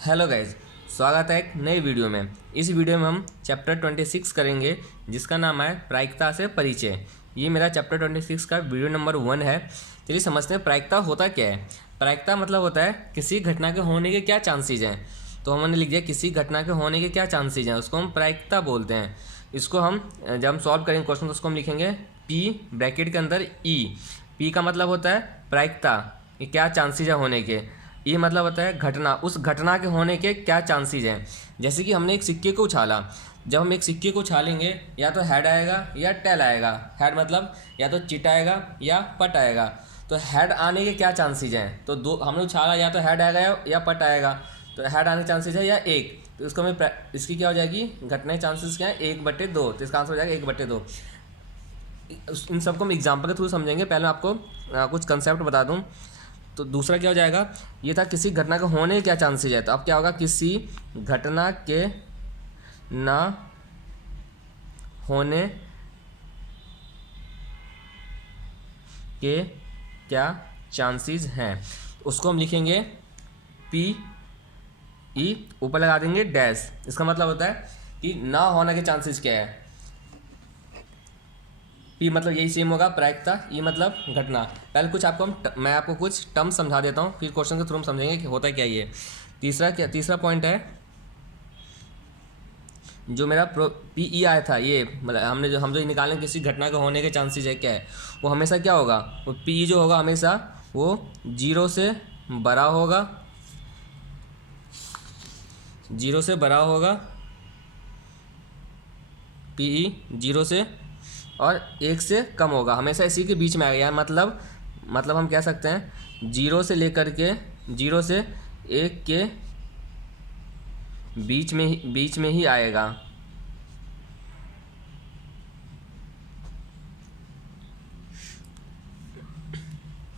Hello guys, स्वागत है एक नई वीडियो में। इस वीडियो में हम चैप्टर 26 करेंगे जिसका नाम है प्रायिकता से परिचय। ये मेरा चैप्टर 26 का वीडियो नंबर 1 है। चलिए समझते हैं प्रायिकता होता क्या है। प्रायिकता मतलब होता है किसी घटना के होने के क्या चांसेज हैं। तो हमने लिख दिया किसी घटना के होने के क्या चांसेज हैं, उसको हम प्रायिकता बोलते हैं। इसको हम जब हम सॉल्व करेंगे क्वेश्चन तो उसको हम लिखेंगे पी ब्रैकेट के अंदर ई। पी का मतलब होता है प्रायिकता, ये क्या चांसेज है होने के। ये मतलब होता है घटना, उस घटना के होने के क्या चांसेस हैं। जैसे कि हमने एक सिक्के को उछाला, जब हम एक सिक्के को उछालेंगे या तो हेड आएगा या टेल आएगा। हेड मतलब या तो चिट आएगा या पट आएगा। तो हेड आने के क्या चांसेस हैं, तो दो हमने उछाला, या तो हेड आएगा या पट आएगा। तो हेड आने के चांसेस है या एक, तो इसको हमें इसकी क्या हो जाएगी, घटने के चांसेस क्या है 1/2। तो इसका आंसर हो जाएगा 1/2। इन सबको हम एग्जाम्पल के थ्रू समझेंगे। पहले मैं आपको कुछ कंसेप्ट बता दूं। तो दूसरा क्या हो जाएगा, ये था किसी घटना के होने के क्या चांसेज है। तो अब क्या होगा, किसी घटना के ना होने के क्या चांसेस हैं, उसको हम लिखेंगे पी ई, ऊपर लगा देंगे डैश। इसका मतलब होता है कि ना होने के चांसेस क्या है। पी मतलब यही सेम होगा प्रायिकता, ई मतलब घटना। पहले कुछ आपको मैं आपको कुछ टर्म समझा देता हूँ, फिर क्वेश्चन के थ्रू हम समझेंगे कि होता क्या ये। तीसरा पॉइंट है जो मेरा पी ई आया था, ये मतलब हम जो निकालें किसी घटना के होने के चांसेस है क्या है, वो हमेशा क्या होगा, वो पी जो होगा हमेशा वो 0 से बड़ा होगा, 0 से बड़ा होगा। पी ई 0 से और 1 से कम होगा, हमेशा इसी के बीच में आएगा। यार मतलब हम कह सकते हैं 0 से लेकर के 0 से 1 के बीच में ही आएगा।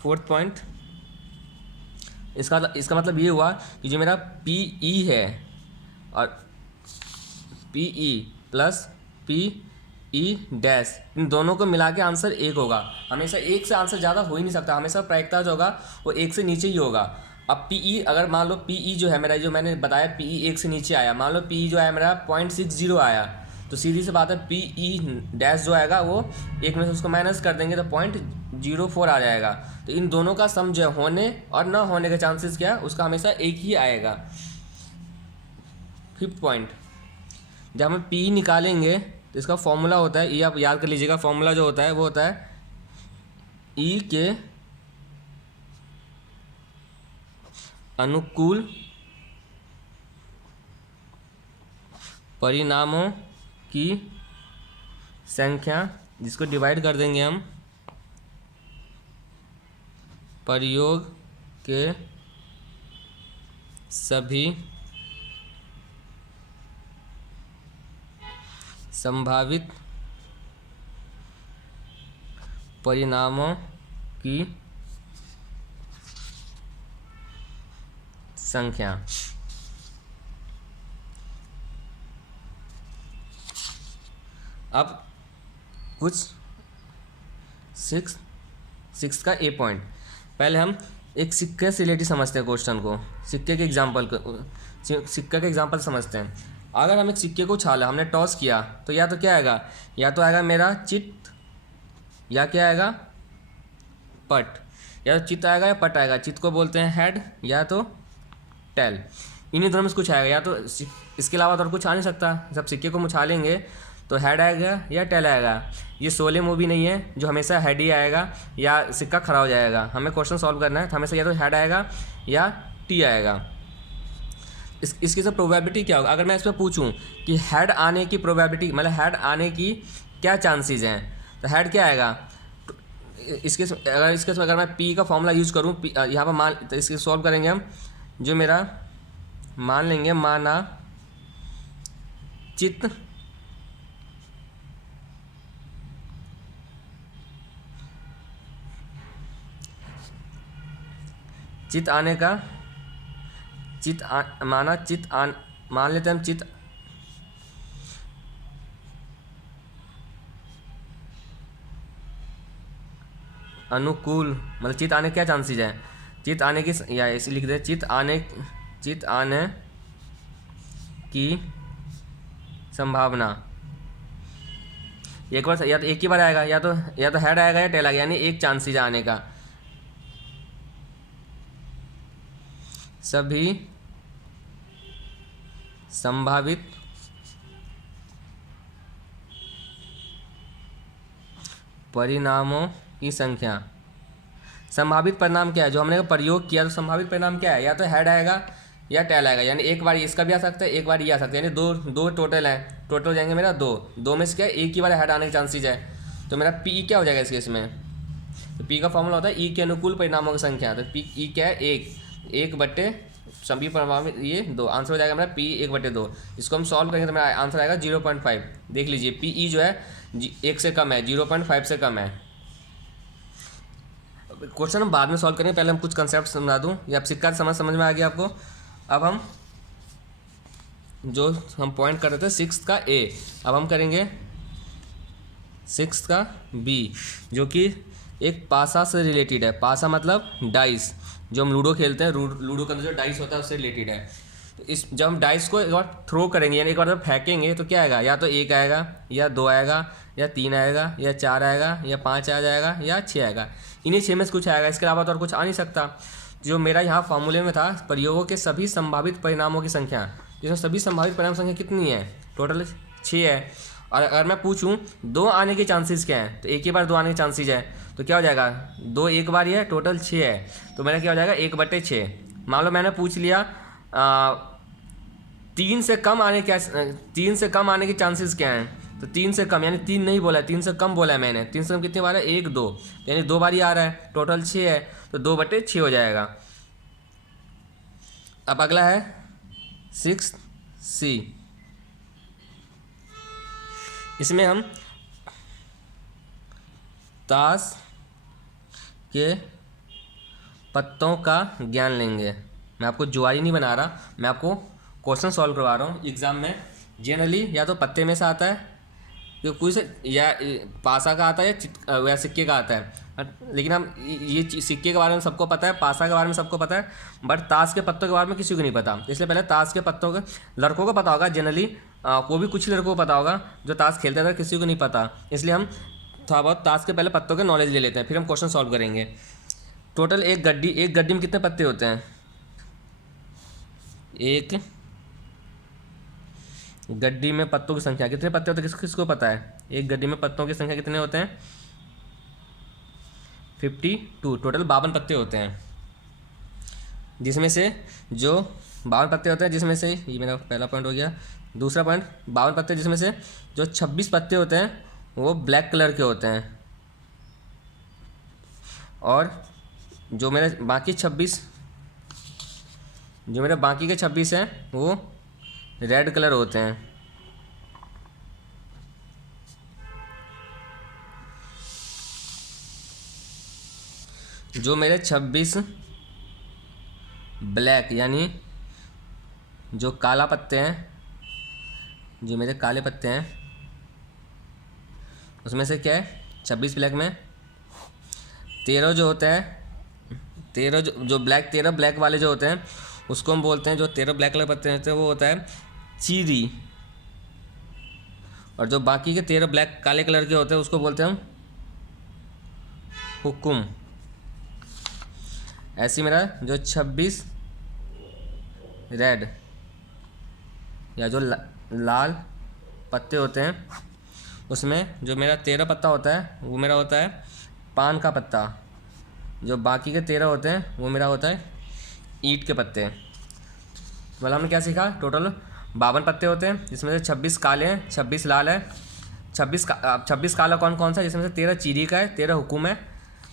फोर्थ पॉइंट, इसका मतलब ये हुआ कि जो मेरा पी ई है और P E plus P E dash, इन दोनों को मिला के आंसर 1 होगा। हमेशा 1 से आंसर ज़्यादा हो ही नहीं सकता, हमेशा प्रायिकता जो होगा वो 1 से नीचे ही होगा। अब पी ई, अगर मान लो पी ई जो है मेरा, जो मैंने बताया पी ई 1 से नीचे आया, मान लो पी ई जो आया मेरा 0.60 आया, तो सीधी सी बात है पी ई डैश जो आएगा वो 1 में से उसको माइनस कर देंगे तो 0.04 आ जाएगा। तो इन दोनों का सम जो है होने और न होने के चांसेस क्या है, उसका हमेशा 1 ही आएगा। फिफ्थ पॉइंट, जब हम पी निकालेंगे तो इसका फॉर्मूला होता है, ये आप याद कर लीजिएगा, फॉर्मूला जो होता है वो होता है ई के अनुकूल परिणामों की संख्या, जिसको डिवाइड कर देंगे हम प्रयोग के सभी संभावित परिणामों की संख्या। अब कुछ सिक्स का ए पॉइंट, पहले हम एक सिक्के से रिलेटेड समझते हैं क्वेश्चन को। सिक्के के एग्जांपल समझते हैं। अगर हम एक सिक्के को उछाला, हमने टॉस किया, तो या तो क्या आएगा, या तो आएगा मेरा चिट, या क्या आएगा पट। या तो चित आएगा या पट आएगा। चित को बोलते हैं हेड, या तो टेल। इन्हीं दोनों में से कुछ आएगा, या तो इसके अलावा तो और कुछ आ नहीं सकता। जब सिक्के को हम उछालेंगे तो हेड आएगा या टेल आएगा। ये शोले मूवी नहीं है जो हमेशा हेड ही आएगा या सिक्का खड़ा हो जाएगा। हमें क्वेश्चन सॉल्व करना है तो हमेशा या तो हेड आएगा या टी आएगा। इसकी सब प्रोबेबिलिटी क्या होगा, अगर मैं इसमें पूछूं कि हेड आने की प्रोबेबिलिटी, मतलब हेड आने की क्या चांसेस हैं, तो हेड क्या आएगा। अगर मैं पी का फॉर्मूला यूज़ करूँ, यहाँ पर मान, तो इसके सॉल्व करेंगे हम। जो मेरा मान लेंगे, माना चित्त आने का, मान लेते हैं हम चित्त अनुकूल, मतलब चित्त आने के क्या चांसेस हैं। चित्त आने की, या ऐसे लिख दे, चित्त आने की संभावना, एक बार या तो एक ही बार आएगा, या तो हेड आएगा या टेल आएगा, यानी एक चांसेस आने का। सभी संभावित परिणामों की संख्या। संभावित परिणाम क्या है, जो हमने प्रयोग किया, तो संभावित परिणाम क्या है, या तो हेड आएगा या टेल आएगा, यानी एक बार इसका भी आ सकता है, एक बार ये आ सकता है, यानी दो टोटल है, टोटल हो जाएंगे मेरा दो में से क्या है, एक ही बार हेड आने के चांसेस है। तो मेरा पी क्या हो जाएगा इस केस में, तो पी का फॉर्मूला होता है ई के अनुकूल परिणामों की संख्या। तो पी ई क्या है, एक बट्टे सभी परिणाम ये दो, आंसर हो जाएगा मेरा पी 1/2। इसको हम सॉल्व करेंगे तो मेरा आंसर आएगा 0.5। देख लीजिए पी ई जो है 1 से कम है, 0.5 से कम है। क्वेश्चन हम बाद में सॉल्व करेंगे, पहले हम कुछ कंसेप्ट समझा दूं, या आप सिक्का समझ में आ गया आपको। अब हम जो हम पॉइंट कर रहे थे 6 का ए, अब हम करेंगे 6 का बी, जो कि एक पासा से रिलेटेड है। पासा मतलब डाइस, जो हम लूडो खेलते हैं, लूडो के अंदर जो डाइस होता है उससे रिलेटेड है। तो इस जब हम डाइस को एक बार थ्रो करेंगे, यानी एक बार जब फेंकेंगे, तो क्या आएगा, या तो 1 आएगा, या 2 आएगा, या 3 आएगा, या 4 आएगा, या 5 आ जाएगा, या 6 आएगा। इन्हीं 6 में से कुछ आएगा, इसके अलावा तो और कुछ आ नहीं सकता। जो मेरा यहाँ फार्मूले में था, प्रयोगों के सभी संभावित परिणामों की संख्या, जिसमें सभी संभावित परिणाम संख्या कितनी है, टोटल 6 है। और अगर मैं पूछूं 2 आने के चांसेस क्या हैं, तो एक ही बार 2 आने के चांसेस है, तो क्या हो जाएगा, 2 एक बार ही है, टोटल 6 है, तो मेरा क्या हो जाएगा 1/6। मान लो मैंने पूछ लिया 3 से कम आने के चांसेस क्या हैं, तो 3 से कम, यानी 3 नहीं बोला है, 3 से कम बोला है मैंने। 3 से कम कितनी बार है, 1 2, यानी 2 बार ही आ रहा है, टोटल 6 है, तो 2/6 हो जाएगा। अब अगला है 6C। इसमें हम ताश के पत्तों का ज्ञान लेंगे। मैं आपको जुआरी नहीं बना रहा, मैं आपको क्वेश्चन सॉल्व करवा रहा हूँ। एग्जाम में जनरली या तो पत्ते में से आता है, तो कोई से या पासा का आता है, या सिक्के का आता है। लेकिन हम ये सिक्के के बारे में सबको पता है, पासा के बारे में सबको पता है, बट ताश के पत्तों के बारे में किसी को नहीं पता। इसलिए पहले ताश के पत्तों के लड़कों को पता होगा जनरली, को भी कुछ लड़कों को पता होगा जो ताश खेलते थे, किसी को नहीं पता। इसलिए हम थोड़ा बहुत ताश के पहले पत्तों के नॉलेज ले लेते हैं, फिर हम क्वेश्चन सॉल्व करेंगे। टोटल एक गड्डी में कितने पत्ते होते हैं, एक गड्डी में पत्तों की संख्या कितने पत्ते होते हैं, किसको पता है, एक गड्डी में पत्तों की संख्या कितने होते हैं, 52, टोटल 52 पत्ते होते हैं। जिसमें से जो 52 पत्ते होते हैं, जिसमें से ये मेरा पहला पॉइंट हो गया। दूसरा पॉइंट 52 पत्ते, जिसमें से जो 26 पत्ते होते हैं वो ब्लैक कलर के होते हैं, और जो मेरे बाकी के 26 हैं वो रेड कलर होते हैं। जो मेरे 26 ब्लैक, यानी जो काला पत्ते हैं, जो मेरे काले पत्ते हैं, उसमें से क्या है 26 ब्लैक में 13 जो होता है, 13 जो ब्लैक 13 ब्लैक वाले जो होते हैं उसको हम बोलते हैं, जो 13 ब्लैक कलर पत्ते होते हैं वो होता है चीरी। और जो बाकी के 13 ब्लैक काले कलर के होते हैं उसको बोलते हैं हम हुकुम। ऐसे मेरा जो 26 रेड या जो लाल पत्ते होते हैं, उसमें जो मेरा 13 पत्ता होता है वो मेरा होता है पान का पत्ता। जो बाकी के 13 होते हैं वो मेरा होता है ईंट के पत्ते। मतलब हमने क्या सीखा, टोटल 52 पत्ते होते हैं, जिसमें से 26 काले हैं, 26 लाल है, 26 काला कौन कौन सा है, जिसमें से 13 चीरी का है, 13 हुकुम है,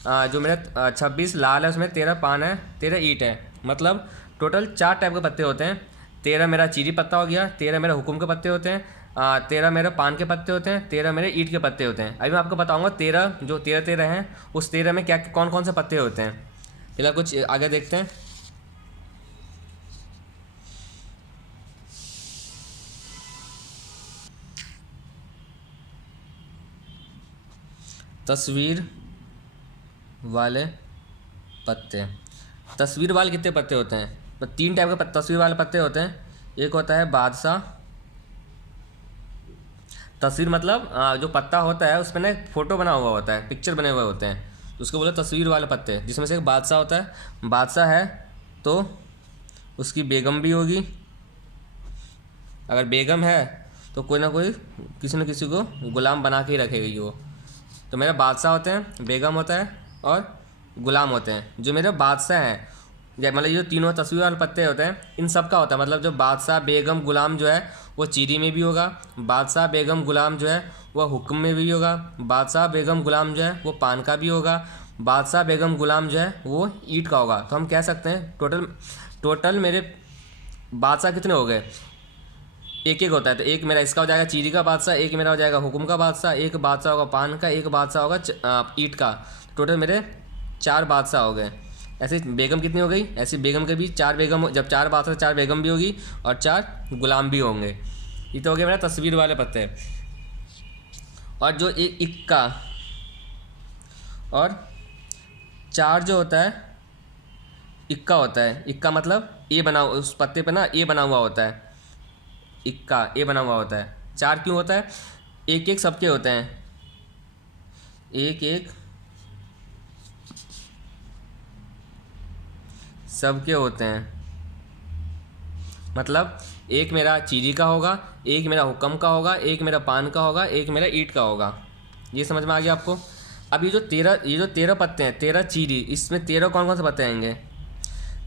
जो मेरा 26 लाल है उसमें 13 पान है, 13 ईंट है। मतलब टोटल 4 टाइप के पत्ते होते हैं। 13 मेरा चीरी पत्ता हो गया, 13 मेरा हुकुम के पत्ते होते हैं, 13 मेरे पान के पत्ते होते हैं, 13 मेरे ईंट के पत्ते होते हैं। अभी मैं आपको बताऊंगा 13 जो 13 हैं उस 13 में क्या कौन कौन से पत्ते होते हैं। फिलहाल कुछ आगे देखते हैं। तस्वीर वाले पत्ते, तस्वीर वाले कितने पत्ते होते हैं, तो 3 टाइप के तस्वीर वाले पत्ते होते हैं। एक होता है बादशाह। तस्वीर मतलब जो पत्ता होता है उस पर ना एक फ़ोटो बना हुआ होता है, पिक्चर बने हुए होते हैं, तो उसको बोले तस्वीर वाले पत्ते, जिसमें से एक बादशाह होता है। बादशाह है तो उसकी बेगम भी होगी। अगर बेगम है तो कोई ना कोई किसी न किसी को गुलाम बना के ही रखेगी वो। तो मेरे बादशाह होते हैं, बेगम होता है और गुलाम होते हैं। जो मेरे बादशाह हैं, जब मतलब ये तीनों तस्वीर वाले पत्ते होते हैं, इन सब का होता है मतलब जो बादशाह बेगम गुलाम जो है वो चीरी में भी होगा, बादशाह बेगम गुलाम जो है वह हुक्म में भी होगा, बादशाह बेगम गुलाम जो है वो पान का भी होगा, बादशाह बेगम गुलाम जो है वो ईंट का होगा। तो हम कह सकते हैं टोटल मेरे बादशाह कितने हो गए, एक एक होता है। तो एक मेरा इसका हो जाएगा चीरी का बादशाह, एक मेरा हो जाएगा हुक्म का बादशाह, एक बादशाह होगा पान का, एक बादशाह होगा ईंट का। टोटल मेरे 4 बादशाह हो गए। ऐसे बेगम कितनी हो गई, ऐसे बेगम के भी 4 बेगम, जब 4 बादशाह 4 बेगम भी होगी और 4 गुलाम भी होंगे। ये तो हो गया मेरा तस्वीर वाले पत्ते। और जो एक इक्का और 4 जो होता है इक्का होता है, इक्का मतलब ए बना, उस पत्ते पे ना ए बना हुआ होता है, इक्का ए बना हुआ होता है। 4 क्यों होता है, एक एक सबके होते हैं, एक एक सबके होते हैं। मतलब एक मेरा चीरी का होगा, एक मेरा हुक्म का होगा, एक मेरा पान का होगा, एक मेरा ईंट का होगा। ये समझ में आ गया आपको। अब ये जो 13 पत्ते हैं, 13 चीरी, इसमें 13 कौन कौन से पत्ते आएंगे।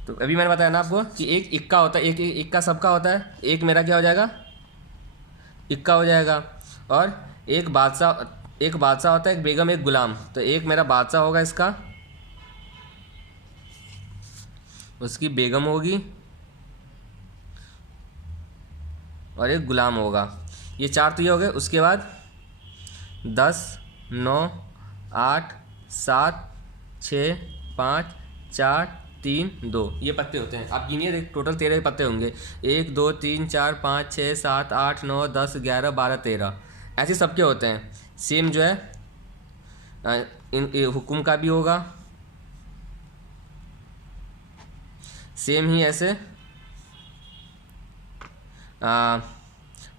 तो अभी मैंने बताया ना आपको कि एक इक्का होता है, एक इक्का सबका होता है, एक मेरा क्या हो जाएगा, इक्का हो जाएगा। और एक बादशाह होता है, एक बेगम, एक गुलाम। तो एक मेरा बादशाह होगा, इसका उसकी बेगम होगी और एक गुलाम होगा। ये 4 तो ये हो गए। उसके बाद 10, 9, 8, 7, 6, 5, 4, 3, 2 ये पत्ते होते हैं। आप गिनिए, टोटल 13 पत्ते होंगे। 1, 2, 3, 4, 5, 6, 7, 8, 9, 10, 11, 12, 13 ऐसे सबके होते हैं। सेम जो है हुक्म का भी होगा, सेम ही ऐसे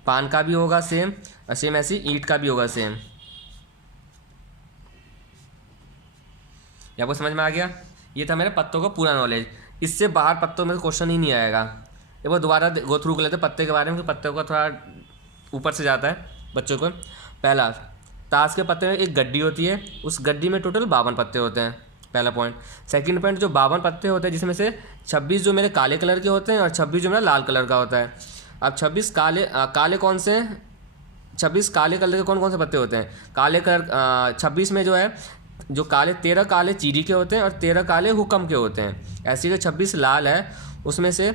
पान का भी होगा सेम, और सेम ऐसी ईंट का भी होगा सेम। आपको समझ में आ गया। ये था मेरे पत्तों का पूरा नॉलेज। इससे बाहर पत्तों में क्वेश्चन ही नहीं आएगा। ये वो दोबारा गो थ्रू कर लेते पत्ते के बारे में, कि पत्तों का थोड़ा ऊपर से जाता है बच्चों को। पहला, ताश के पत्ते में एक गड्डी होती है, उस गड्डी में टोटल 52 पत्ते होते हैं, पहला पॉइंट। सेकंड पॉइंट, जो 52 पत्ते होते हैं जिसमें से 26 जो मेरे काले कलर के होते हैं और 26 जो मेरा लाल कलर का होता है। अब 26 काले कौन से हैं, 26 काले कलर के कौन कौन से पत्ते होते हैं। काले कलर 26 में जो है, जो 13 काले चीरी के होते हैं और 13 काले हुक्म के होते हैं। ऐसे जो 26 लाल है उसमें से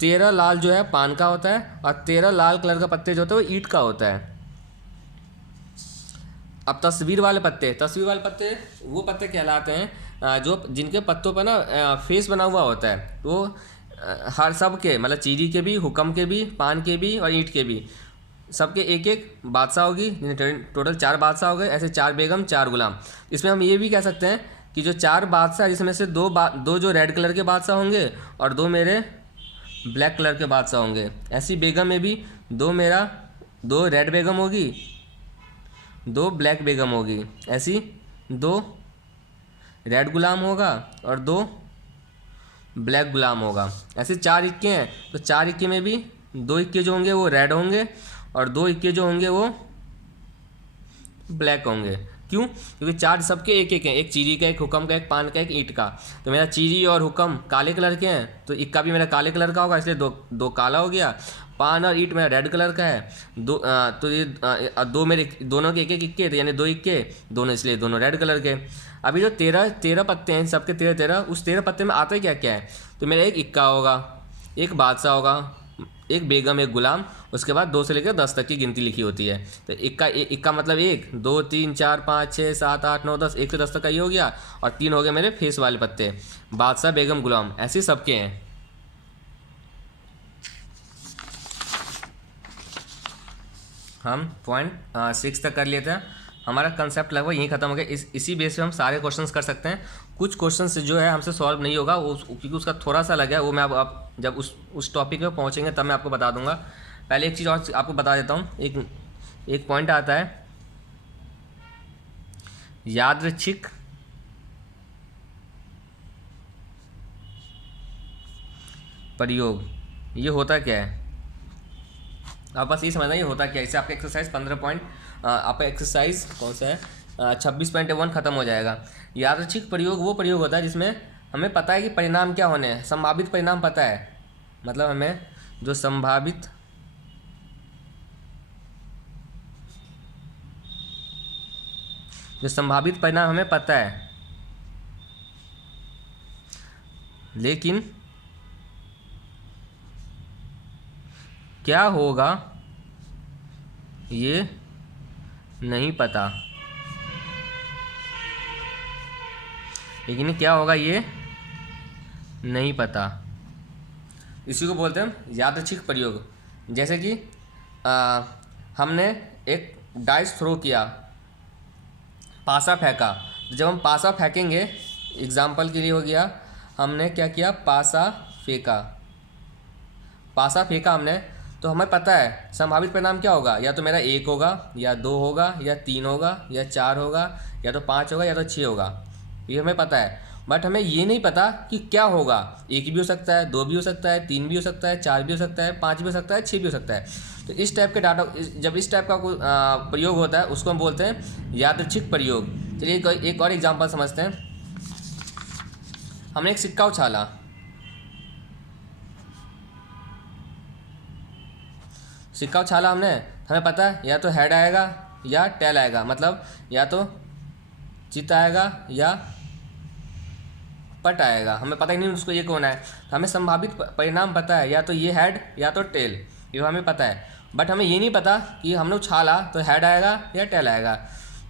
13 लाल जो है पान का होता है और 13 लाल कलर का पत्ते जो होते हैं वो ईंट का होता है। अब तस्वीर वाले पत्ते वो पत्ते कहलाते हैं जो जिनके पत्तों पर ना फेस बना हुआ होता है। वो हर सब के मतलब चीरी के भी, हुक्म के भी, पान के भी और ईंट के भी, सबके एक एक बादशाह होगी। टोटल 4 बादशाह हो गए। ऐसे 4 बेगम 4 गुलाम। इसमें हम ये भी कह सकते हैं कि जो 4 बादशाह, जिसमें से दो जो रेड कलर के बादशाह होंगे और 2 मेरे ब्लैक कलर के बादशाह होंगे। ऐसी बेगम में भी 2 रेड बेगम होगी, 2 ब्लैक बेगम होगी। ऐसी 2 रेड गुलाम होगा और 2 ब्लैक गुलाम होगा। ऐसे 4 इक्के हैं, तो 4 इक्के में भी 2 इक्के जो होंगे वो रेड होंगे और 2 इक्के जो होंगे वो ब्लैक होंगे। क्यों? क्योंकि 4 सबके एक एक हैं, एक चीरी का, एक हुक्म का, एक पान का, एक ईंट का। तो मेरा चीरी और हुक्म काले कलर के हैं, तो इक्का भी मेरा काले कलर का होगा, इसलिए दो काला हो गया। पान और ईंट मेरा रेड कलर का है, तो ये 2 मेरे दोनों के एक एक इक्के, यानी 2 इक्के दोनों, इसलिए दोनों रेड कलर के। अभी जो 13 पत्ते हैं, सबके 13, उस 13 पत्ते में आता है क्या क्या है। तो मेरा एक इक्का होगा, एक बादशाह होगा, एक बेगम, एक गुलाम। उसके बाद 2 से लेकर 10 तक की गिनती लिखी होती है। तो इक्का मतलब 1, 2, 3, 4, 5, 6, 7, 8, 9, 10, 1 से 10 तक का ये हो गया। और 3 हो गए मेरे फेस वाले पत्ते, बादशाह बेगम गुलाम, ऐसे सबके हैं। हम पॉइंट 6 तक कर लिए थे। हमारा कंसेप्ट लगभग यहीं खत्म हो गया। इसी बेस पे हम सारे क्वेश्चंस कर सकते हैं। कुछ क्वेश्चंस जो है हमसे सॉल्व नहीं होगा, वो क्योंकि उसका थोड़ा सा लगा है, वो मैं अब जब उस टॉपिक पे पहुँचेंगे तब मैं आपको बता दूंगा। पहले एक चीज़ और आपको बता देता हूँ। एक पॉइंट आता है यादृच्छिक प्रयोग। ये होता क्या है, आप बस ये समझना ये होता क्या है। इससे आपका एक्सरसाइज 15 पॉइंट, आपका एक्सरसाइज कौन सा है 26.1 खत्म हो जाएगा। यादृच्छिक प्रयोग वो प्रयोग होता है जिसमें हमें पता है कि परिणाम क्या होने हैं, संभावित परिणाम पता है। मतलब हमें जो संभावित परिणाम हमें पता है, लेकिन क्या होगा ये नहीं पता। लेकिन क्या होगा ये नहीं पता। इसी को बोलते हैं यादृच्छिक प्रयोग। जैसे कि हमने एक डाइस थ्रो किया, पासा फेंका। जब हम पासा फेंकेंगे, एग्जाम्पल के लिए हो गया, हमने क्या किया, पासा फेंका हमने, तो हमें पता है संभावित परिणाम क्या होगा, या तो मेरा 1 होगा, या 2 होगा, या 3 होगा, या 4 होगा, या तो 5 होगा, या तो 6 होगा। ये हमें पता है, बट हमें ये नहीं पता कि क्या होगा। 1 भी हो सकता है, 2 भी हो सकता है, 3 भी हो सकता है, 4 भी हो सकता है, 5 भी हो सकता है, 6 भी हो सकता है। तो इस टाइप के डाटा, जब इस टाइप का कोई प्रयोग होता है उसको हम बोलते हैं यादृच्छिक प्रयोग। चलिए एक और एग्जाम्पल समझते हैं। हमने एक सिक्का उछाला, हमने, हमें पता है या तो हेड आएगा या टेल आएगा, मतलब या तो चित आएगा या पट आएगा। हमें पता ही नहीं उसको ये कौन है। तो हमें संभावित परिणाम पता है, या तो ये हेड या तो टेल, ये हमें पता है। बट हमें ये नहीं पता कि हमने उछाला तो हेड आएगा या टेल आएगा।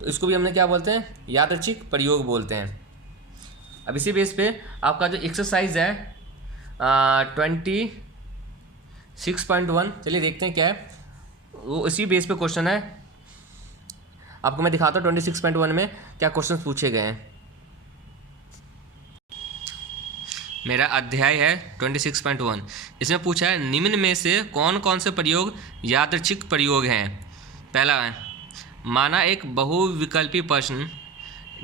तो इसको भी हमने क्या बोलते हैं, यादृच्छिक प्रयोग बोलते हैं। अब इसी बेस पे आपका जो एक्सरसाइज है 26.1, चलिए देखते हैं क्या है वो। इसी बेस पे क्वेश्चन है, आपको मैं दिखाता हूँ 26.1 में क्या क्वेश्चन पूछे गए हैं। मेरा अध्याय है 26.1। इसमें पूछा है निम्न में से कौन कौन से प्रयोग यादृच्छिक प्रयोग हैं। पहला है, माना एक बहुविकल्पी प्रश्न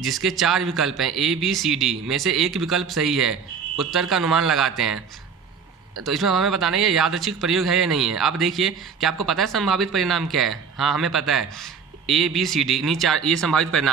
जिसके 4 विकल्प हैं ABCD में से एक विकल्प सही है, उत्तर का अनुमान लगाते हैं। तो इसमें हमें बताना है ये यादृच्छिक प्रयोग है या नहीं है। आप देखिए क्या आपको पता है संभावित परिणाम क्या है। हाँ, हमें पता है ABCD, ये संभावित परिणाम